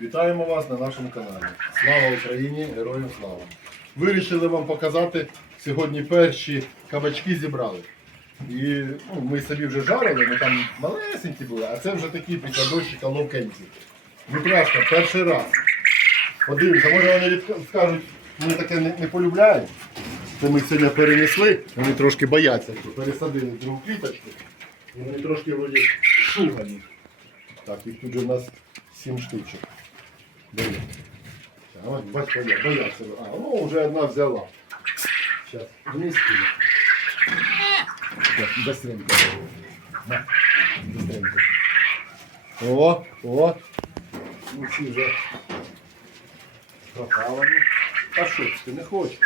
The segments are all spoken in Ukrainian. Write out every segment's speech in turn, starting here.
Вітаємо вас на нашому каналі. Слава Україні! Героям слава! Вирішили вам показати сьогодні перші кабачки зібрали. І ну, ми собі вже жарили, ми там малесенькі були, а це вже такі після дощика ловкенькі. Дмитрашка, перший раз. Подивимося, може вони від- скажуть, ми таке не, не полюбляємо. Це ми сьогодні перенесли, вони трошки бояться, що пересадили другу кліточку. І вони трошки вроді шугані. Так, їх тут же у нас сім штучок. Диви. А, от я боявся. А, ну вже одна взяла. Зараз, вниз піде. Так, быстренько. На, быстренько. О, о. Ну, ці вже. А що ти не хочеш?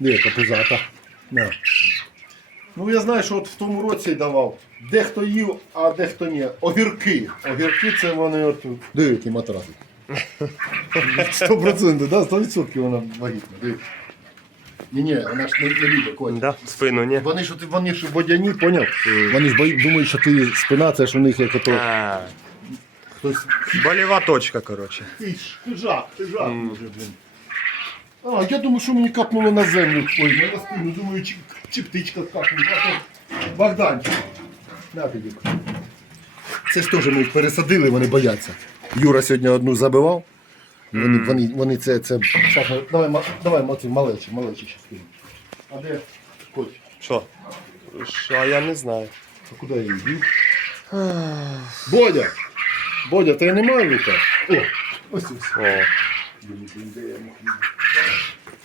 Де капузата? На. Ну я знаю, що от в тому році давав. Дехто їв, а дехто ні. Огірки. Огірки це вони от. Диви, які матраси. Сто процентів, да, сто відсотків вона вагітна. Диви. Ні, ні, вона ж не, не любить конь. Да, спину, ні? Вони ж вони ж водяні, поняв? Вони ж бої- думають, що ти спина, це ж у них як ото А, хтось. болева точка, коротше. Ти ж хижак, хижак вже, блін. А, я думаю, що мені капнуло на землю. Ой, на спину, думаю, чи, чи птичка капнула. А Богданчик. На тобі. Це ж теж ми їх пересадили, вони бояться. Юра сьогодні одну забивав. Вони, вони, вони це, це... Щас, давай, ма- давай оці малечі, малечі частини. А де коть? Що? Що, я не знаю. А куди я її бів? Бодя! Бодя, тебе немає лука? О, ось ось. О,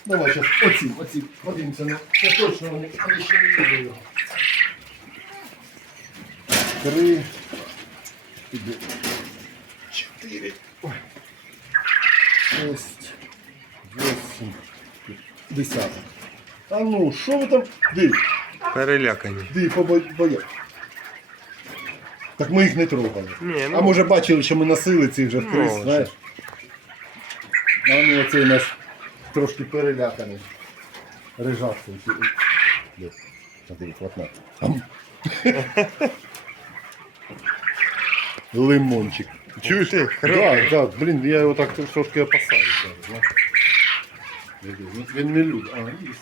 Давай зараз оці, оці, подивимося. Ну, це точно вони, вони ще не їли його. Три. Іди. Чотири. Ой. Шесть. Восемь. Десяток. А ну, що ви там? Ди, перелякані. ди, побоя. Так ми їх не трогали. Ні, ну. А може бачили, що ми носили цих же крис, Може. знаєш? А ну оцей у нас трошки переляканий. Рижався. Де? Смотри, хватна. Ам. Лимончик. Чуєш? ти, Так, так, блін, я його так трошки опасаюся. Він, не любить. А, їсть.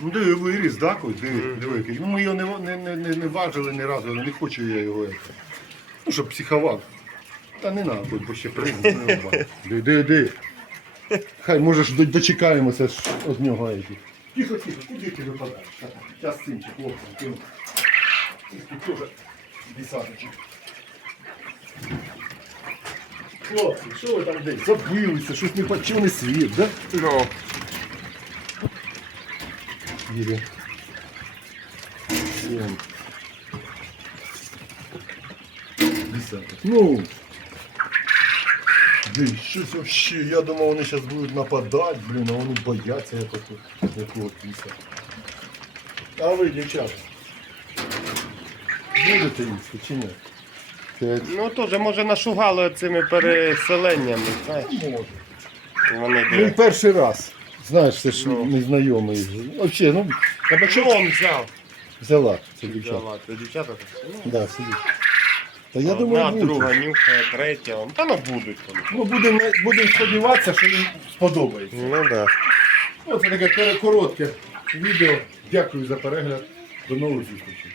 Ну диви, виріс, да, Коль? Диви, диви, який. Ну ми його не, ва- не, не, не, не важили ні разу, але не хочу я його. це. Ну, щоб психував. Та не треба, Коль, бо ще прийде. Диви, диви, диви. Хай, може ж до- дочекаємося ж від нього. Тихо, тихо, куди ти випадаєш? Зараз цим чи Ти теж десяточок. Хлопці, що ви там десь? Забилися, щось не почули світ, да? Ну, Четыре. Семь. Десяток. Ну. Блин, щось вообще. Я думав, вони зараз будуть нападати, блін, а вони бояться як ото, якого піса. А ви, дівчата, будете їсти чи ні? Це ну теж, може, нашугали цими переселеннями, знаєш. може. Вони Ну, де. перший раз. Знаєш, це ж Ну. незнайомий. Вообще, ну, кабачок Чого взяв? взяла, це дівчата. Взяла, це дівчата. Ну, Да, сидить. Та я Одна, думаю, буде. друга нюхає, третя. Та ну будуть вони. Ну, будемо будем сподіватися, що їм сподобається. Ну так. Ну, це таке перекоротке відео. Дякую за перегляд. До нових зустрічей.